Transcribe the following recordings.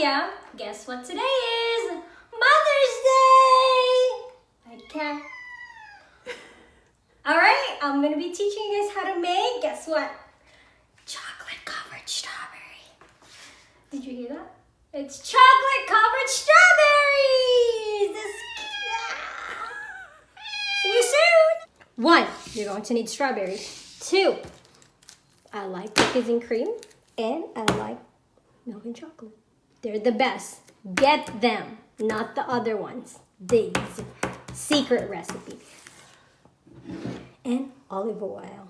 Amelia. Guess what today is? Mother's Day! Okay. Alright, I'm going to be teaching you guys how to make, guess what? Chocolate covered strawberry. Did you hear that? It's chocolate covered strawberries! See you soon! 1, you're going to need strawberries. 2, I like cookies and cream. And I like milk and chocolate. They're the best. Get them, not the other ones. These secret recipe. And olive oil.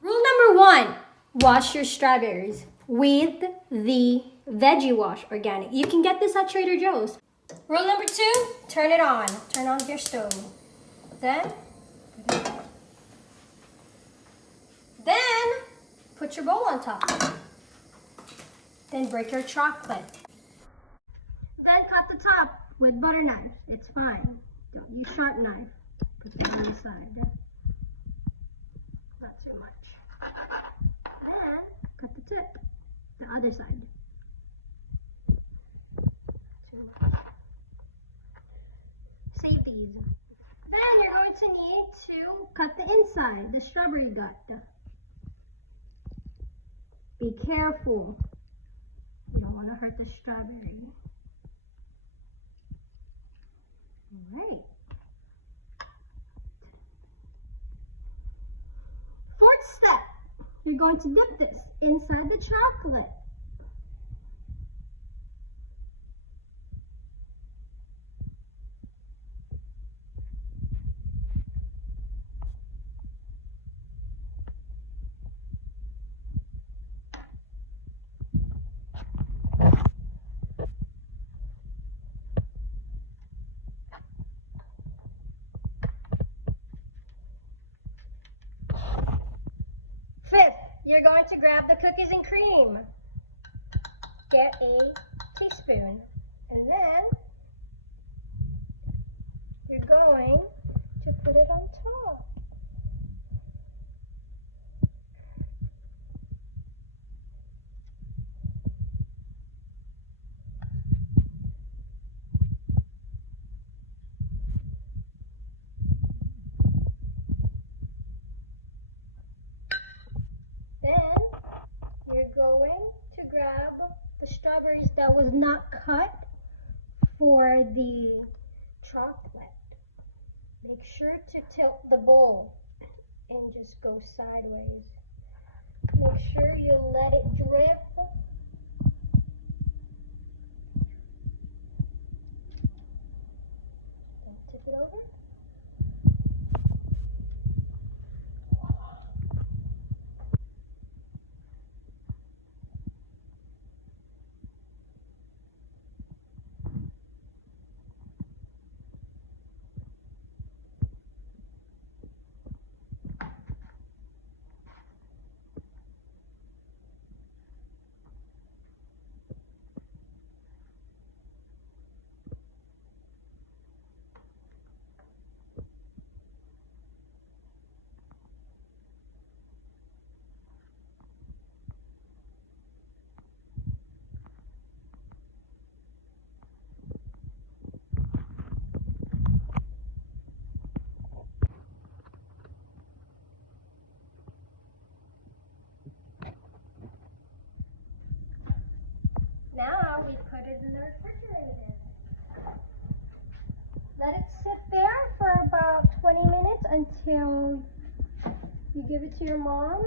Rule number 1, wash your strawberries with the Veggie Wash Organic. You can get this at Trader Joe's. Rule number 2, turn it on. Turn on your stove. Then put your bowl on top. Then break your chocolate. Then cut the top with butter knife. It's fine. Don't use sharp knife. Put that on the side. Not too much. Then cut the tip. The other side. Save these. Then you're going to need to cut the inside, the strawberry gut. Be careful. You don't want to hurt the strawberry. All right. 4th step. You're going to dip this inside the chocolate. You're going to grab the cookies and cream. Get a teaspoon. And then you're going to put it on top. You're going to grab the strawberries that was not cut for the chocolate. Make sure to tilt the bowl and just go sideways. Make sure you let it drip. Don't tip it over. Now we put it in the refrigerator. Let it sit there for about 20 minutes until you give it to your mom.